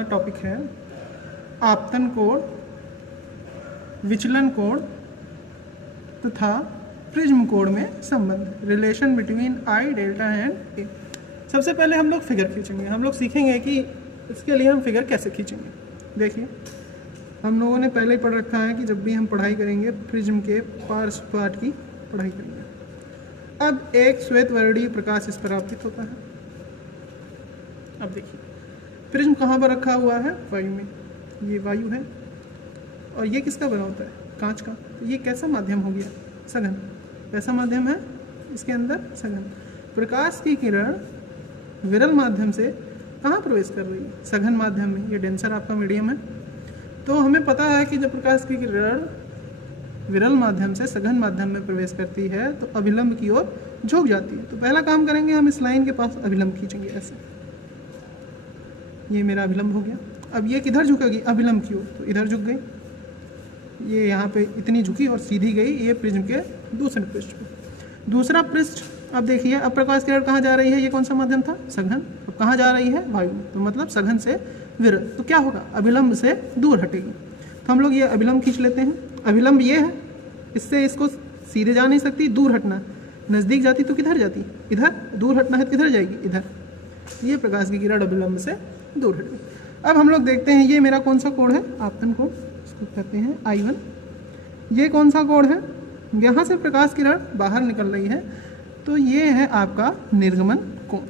आपका टॉपिक है आपतन कोण, विचलन कोण तथा प्रिज्म कोण में संबंध, relation between I, delta and A. सबसे पहले हम लोग फिगर खींचेंगे। हम लोग सीखेंगे कि इसके लिए हम फिगर कैसे खींचेंगे। देखिए, हम लोगों ने पहले ही पढ़ रखा है कि जब भी हम पढ़ाई करेंगे प्रिज्म के पार्ट की पढ़ाई करेंगे। अब एक श्वेत वर्णीय प्रकाश इस पर आपतित होता है। अब देखिए, प्रिज्म कहाँ पर रखा हुआ है? वायु में। ये वायु है और ये किसका बना होता है? कांच का। तो ये कैसा माध्यम हो गया? सघन। कैसा माध्यम है? इसके अंदर सघन। प्रकाश की किरण विरल माध्यम से कहाँ प्रवेश कर रही है? सघन माध्यम में। ये डेंसर आपका मीडियम है। तो हमें पता है कि जब प्रकाश की किरण विरल माध्यम से सघन माध्यम में प्रवेश करती है तो अभिलंब की ओर झुक जाती है। तो पहला काम करेंगे, हम इस लाइन के पास अभिलंब खींचेंगे ऐसे। ये मेरा अभिलंब हो गया। अब ये किधर झुकेगी? अभिलंब की ओर। तो इधर झुक गई, ये यहाँ पे इतनी झुकी और सीधी गई ये प्रिज्म के दूसरे पृष्ठ पे। दूसरा पृष्ठ, अब देखिए, अब प्रकाश किरण कहाँ जा रही है? ये कौन सा माध्यम था? सघन। अब कहाँ जा रही है? वायु। तो मतलब सघन से विरल। तो क्या होगा? अभिलंब से दूर हटेगी। तो हम लोग ये अभिलंब खींच लेते हैं। अभिलंब ये है, इससे इसको सीधे जा नहीं सकती, दूर हटना। नज़दीक जाती तो किधर जाती? इधर। दूर हटना है तो किधर जाएगी? इधर। ये प्रकाश की किरण अभिलंब से दूर हट गई। अब हम लोग देखते हैं, ये मेरा कौन सा कोण है? आपतन कोण, इसको कहते हैं I1। ये कौन सा कोण है? यहाँ से प्रकाश किरण बाहर निकल रही है, तो ये है आपका निर्गमन कोण।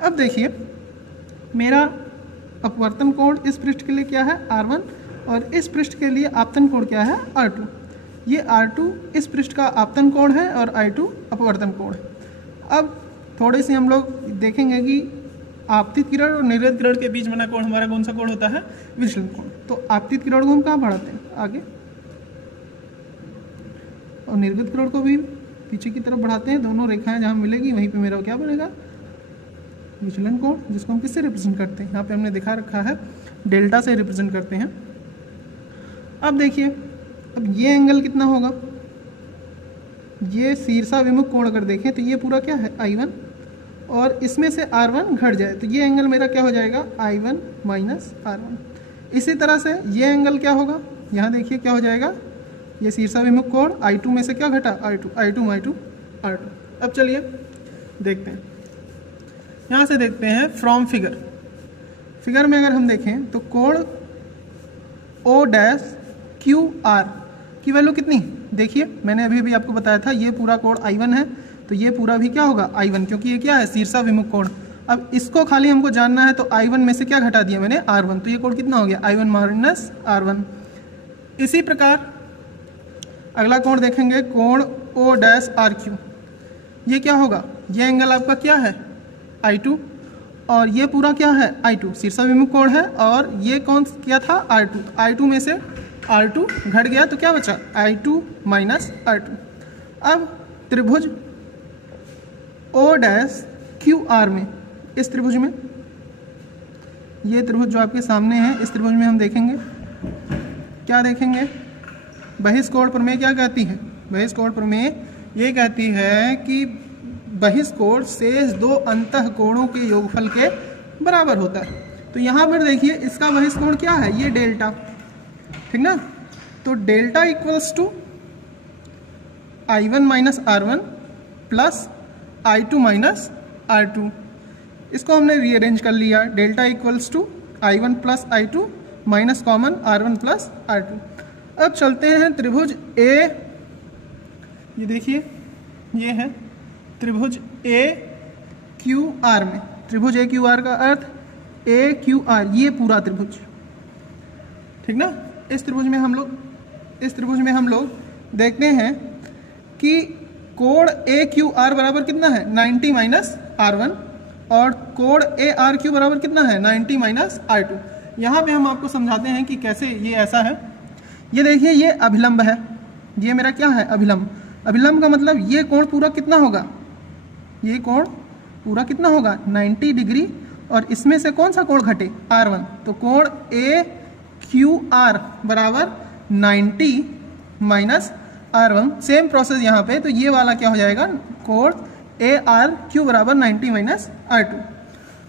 अब देखिए, मेरा अपवर्तन कोण इस पृष्ठ के लिए क्या है? R1, और इस पृष्ठ के लिए आपतन कोण क्या है? R2। ये R2 इस पृष्ठ का आपतन कोण है और I2 अपवर्तन कोण है। अब थोड़ी सी हम लोग देखेंगे कि आपतित किरण और निर्गत किरण के बीच बना कोण हमारा कौन सा कोण होता है? विचलन कोण। तो आपतित किरण को हम कहाँ बढ़ाते हैं? आगे, और निर्गत किरण को भी पीछे की तरफ बढ़ाते हैं। दोनों रेखाएं जहाँ मिलेगी वहीं पे मेरा क्या बनेगा? विचलन कोण, जिसको हम किससे रिप्रेजेंट करते हैं? यहाँ पे हमने दिखा रखा है, डेल्टा से रिप्रेजेंट करते हैं। अब देखिए, अब ये एंगल कितना होगा? ये शीर्षाभिमुख कोण अगर देखें तो ये पूरा क्या है? I1, और इसमें से R1 घट जाए तो ये एंगल मेरा क्या हो जाएगा? I1 minus R1। इसी तरह से ये एंगल क्या होगा? यहाँ देखिए क्या हो जाएगा? ये शीर्षाभिमुख कोण I2 में से क्या घटा? I2 R2। अब चलिए देखते हैं, यहाँ से देखते हैं फ्रॉम फिगर। फिगर में अगर हम देखें तो कोण O'QR की वैल्यू कितनी? देखिए, मैंने अभी भी आपको बताया था, ये पूरा कोण I1 है, तो ये पूरा भी क्या होगा? I1, क्योंकि ये क्या है? शीर्षाभिमुख कोण। अब इसको खाली हमको जानना है, तो I1 में से क्या घटा दिया मैंने? R1। तो ये कोण कितना हो गया? I1 minus R1। इसी प्रकार अगला कोण देखेंगे, कोण O'RQ। ये क्या होगा? ये एंगल आपका क्या है? I2, और ये पूरा क्या है? I2, शीर्षाभिमुख कोण है, और ये कौन क्या था? R2। I2 में से R2 घट गया तो क्या बचा? I2 minus R2। अब त्रिभुज O'QR में, इस त्रिभुज में, ये त्रिभुज जो आपके सामने है, इस त्रिभुज में हम देखेंगे, क्या देखेंगे? बहिष्कोण प्रमेय क्या कहती है? बहिष्कोण प्रमेय ये कहती है कि बहिष्कोण शेष दो अंतः कोणों के योगफल के बराबर होता है। तो यहाँ पर देखिए, इसका बहिष्कोण क्या है? ये डेल्टा, ठीक ना? तो delta equals to I1 minus R1 plus I2 minus R2। इसको हमने रीअरेंज कर लिया। Delta equals to I1 plus I2 minus common R1 plus R2। अब चलते हैं त्रिभुज A, ये देखिए, ये है त्रिभुज AQR में। त्रिभुज AQR का अर्थ AQR, ये पूरा त्रिभुज, ठीक ना? इस त्रिभुज में हम लोग देखते हैं कि कोण AQR बराबर कितना है? 90 माइनस R1, और कोण ARQ बराबर कितना है? 90 माइनस R2। यहाँ पे हम आपको समझाते हैं कि कैसे ये ऐसा है। ये देखिए, ये अभिलंब है, ये मेरा क्या है? अभिलंब। अभिलंब का मतलब ये कोण पूरा कितना होगा? ये कोण पूरा कितना होगा? 90 डिग्री, और इसमें से कौन सा कोण घटे? R1। तो कोण AQR बराबर 90 माइनस R1। सेम प्रोसेस यहाँ पे, तो ये वाला क्या हो जाएगा? कोण ARQ बराबर 90 माइनस R2।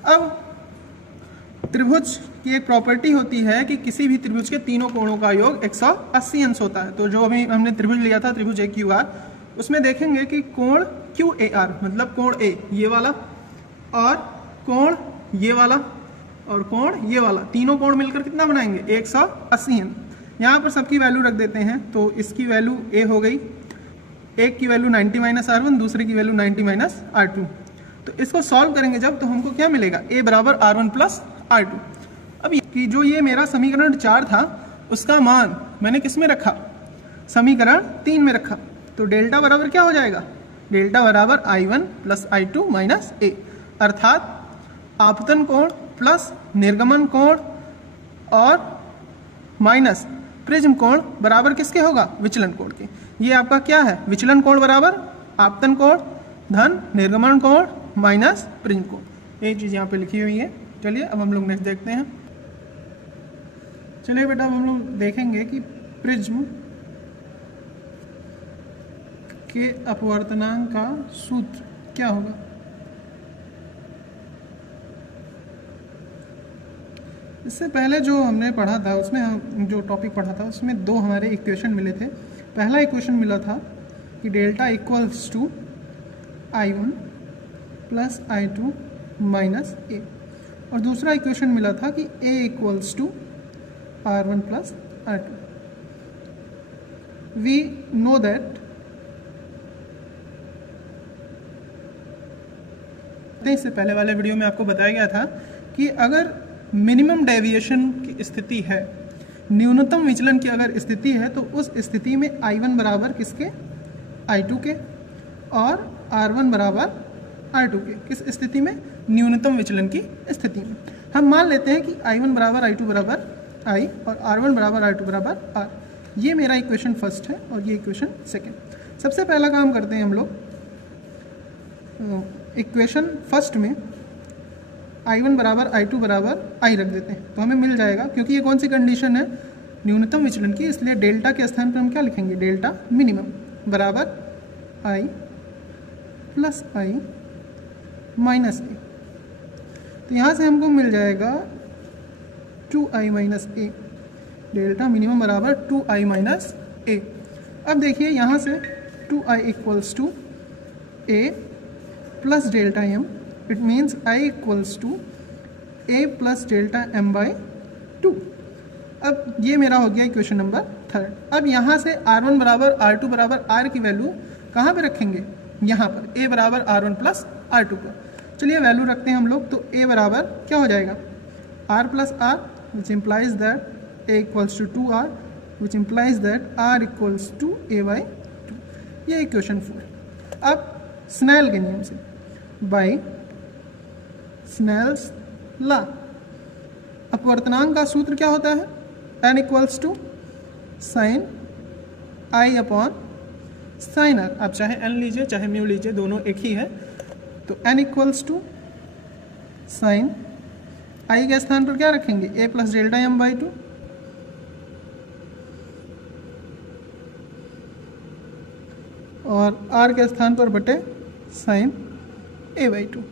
अब त्रिभुज की एक प्रॉपर्टी होती है कि किसी भी त्रिभुज के तीनों कोणों का योग 180 अंश होता है। तो जो अभी हमने त्रिभुज लिया था त्रिभुज AQR, उसमें देखेंगे कि कोण QAR मतलब कोण A ये वाला और कोण ये वाला और कोण ये वाला, तीनों कोण मिलकर कितना बनाएंगे 180 अंश। यहाँ पर सबकी वैल्यू रख देते हैं। तो इसकी वैल्यू A हो गई, एक की वैल्यू 90 - R1, दूसरे की वैल्यू 90 - R2। तो इसको सॉल्व करेंगे जब तो हमको क्या मिलेगा A बराबर R1 + R2। अब जो ये मेरा समीकरण 4 था उसका मान मैंने किस में रखा, समीकरण 3 में रखा। तो डेल्टा बराबर क्या हो जाएगा, डेल्टा बराबर I1 + I2 - A, अर्थात आपतन कोण प्लस निर्गमन कोण और माइनस प्रिज्म कोण बराबर किसके होगा, विचलन कोण के। ये आपका क्या है, विचलन कोण बराबर आपतन कोण धन निर्गमन कोण माइनस प्रिज्म कोण। ये चीज़ यहाँ पे लिखी हुई है। चलिए अब हम लोग नेक्स्ट देखते हैं। चलिए बेटा अब हम लोग देखेंगे कि प्रिज्म के अपवर्तनांक का सूत्र क्या होगा। इससे पहले जो हमने पढ़ा था उसमें हम जो टॉपिक पढ़ा था उसमें दो हमारे इक्वेशन मिले थे। पहला इक्वेशन मिला था कि delta equals to I1 + I2 - A, और दूसरा इक्वेशन मिला था कि A equals to R1 + R2। We know that इससे पहले वाले वीडियो में आपको बताया गया था कि अगर मिनिमम डेविएशन की स्थिति है, न्यूनतम विचलन की अगर स्थिति है, तो उस स्थिति में I1 बराबर किसके, I2 के, और R1 बराबर R2 के। किस स्थिति में, न्यूनतम विचलन की स्थिति में। हम मान लेते हैं कि I1 बराबर I2 बराबर I और R1 बराबर R2 बराबर R। ये मेरा इक्वेशन फर्स्ट है और ये इक्वेशन सेकेंड। सबसे पहला काम करते हैं हम लोग, इक्वेशन फर्स्ट में I1 बराबर I2 बराबर I रख देते हैं। तो हमें मिल जाएगा, क्योंकि ये कौन सी कंडीशन है, न्यूनतम विचलन की, इसलिए डेल्टा के स्थान पर हम क्या लिखेंगे, डेल्टा मिनिमम बराबर I + I - A। तो यहाँ से हमको मिल जाएगा 2I - A, डेल्टा मिनिमम बराबर 2I - A। अब देखिए यहाँ से 2I equals to A plus delta M, it means I equals to A plus delta M/2। अब ये मेरा हो गया इक्वेशन नंबर थर्ड। अब यहाँ से R1 बराबर R2 बराबर R की वैल्यू कहाँ पे रखेंगे, यहाँ पर A बराबर R1 + R2 पर। चलिए वैल्यू रखते हैं हम लोग। तो A बराबर क्या हो जाएगा, R + R, which implies that A equals to 2R, which implies that R equals to A/2। ये इक्वेशन 4। अब स्नेल के नियम से, बाई स्नेल्स लॉ, अपवर्तनांक का सूत्र क्या होता है, n equals to sine I/sin R। आप चाहे n लीजिए चाहे म्यू लीजिए, दोनों एक ही है। तो n equals to sine I के स्थान पर क्या रखेंगे, A प्लस डेल्टा M/2, और R के स्थान पर बटे साइन A/2,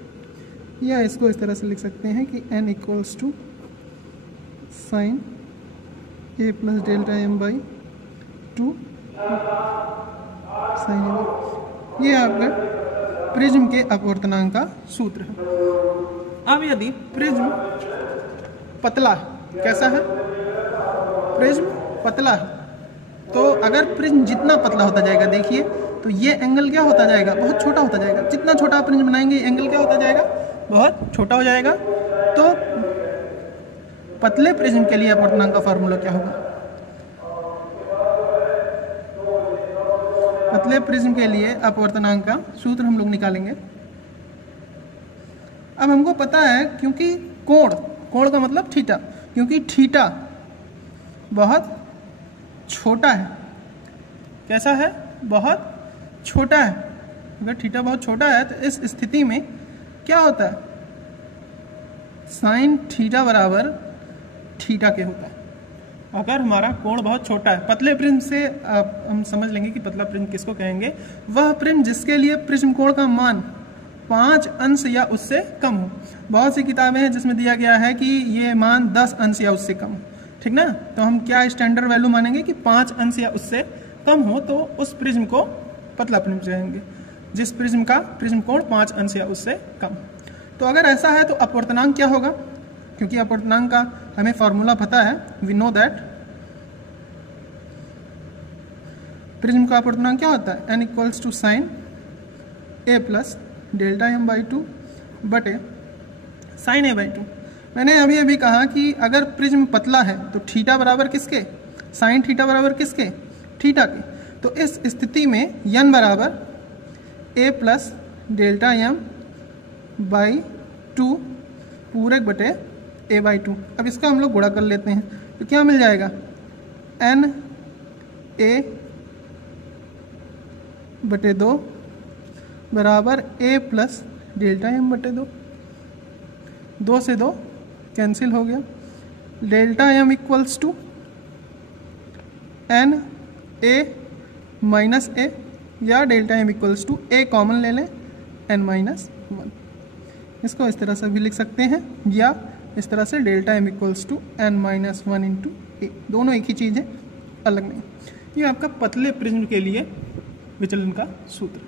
या इसको इस तरह से लिख सकते हैं कि n equals to sine A plus delta M/2 sine A। ये आपका प्रिज्म के अपवर्तनांक का सूत्र है। अब यदि प्रिज्म पतला है, कैसा है, प्रिज्म पतला है, तो अगर प्रिज्म जितना पतला होता जाएगा, देखिए तो ये एंगल क्या होता जाएगा, बहुत छोटा होता जाएगा। जितना छोटा आप प्रिज्म बनाएंगे एंगल क्या होता जाएगा, बहुत छोटा हो जाएगा। तो पतले प्रिज्म के लिए अपवर्तनांक का फार्मूला क्या होगा, पतले प्रिज्म के लिए अपवर्तनांक का सूत्र हम लोग निकालेंगे। अब हमको पता है, क्योंकि कोण का मतलब थीटा, क्योंकि थीटा बहुत छोटा है, कैसा है, बहुत छोटा है। अगर थीटा बहुत छोटा है तो इस स्थिति में क्या होता है, साइन थीटा बराबर थीटा के होता है। अगर हमारा कोण बहुत छोटा है, पतले प्रिज्म से हम समझ लेंगे कि पतला प्रिज्म किसको कहेंगे, वह प्रिज्म जिसके लिए प्रिज्म कोण का मान 5 अंश या उससे कम हो। बहुत सी किताबें हैं जिसमें दिया गया है कि ये मान 10 अंश या उससे कम हो, ठीक ना। तो हम क्या स्टैंडर्ड वैल्यू मानेंगे कि 5 अंश या उससे कम हो तो उस प्रिज्म को पतला प्रिज्म कहेंगे, जिस प्रिज्म का प्रिज्म कोण 5 अंश या उससे कम। तो अगर ऐसा है तो अपवर्तनांक क्या होगा, क्योंकि अपवर्तनांक का हमें फॉर्मूला पता है, वी नो दैट प्रिज्म का अपवर्तनांक क्या होता है, n equals to sine a plus delta m by 2 बटे साइन a बाई 2। मैंने अभी अभी कहा कि अगर प्रिज्म पतला है तो थीटा बराबर किसके, साइन थीटा बराबर किसके, थीटा के। तो इस स्थिति में n बराबर a plus delta m by 2 पूरे बटे a बाई 2। अब इसका हम लोग गुणा कर लेते हैं तो क्या मिल जाएगा, n a बटे 2 बराबर a प्लस डेल्टा m बटे 2। 2 से 2 कैंसिल हो गया, delta m equals to n a minus a, या delta m equals to a common ले लें n माइनस 1। इसको इस तरह से भी लिख सकते हैं, या इस तरह से delta m equals to n minus 1 into a। दोनों एक ही चीज़ है, अलग नहीं। ये आपका पतले प्रिज्म के लिए विचलन का सूत्र।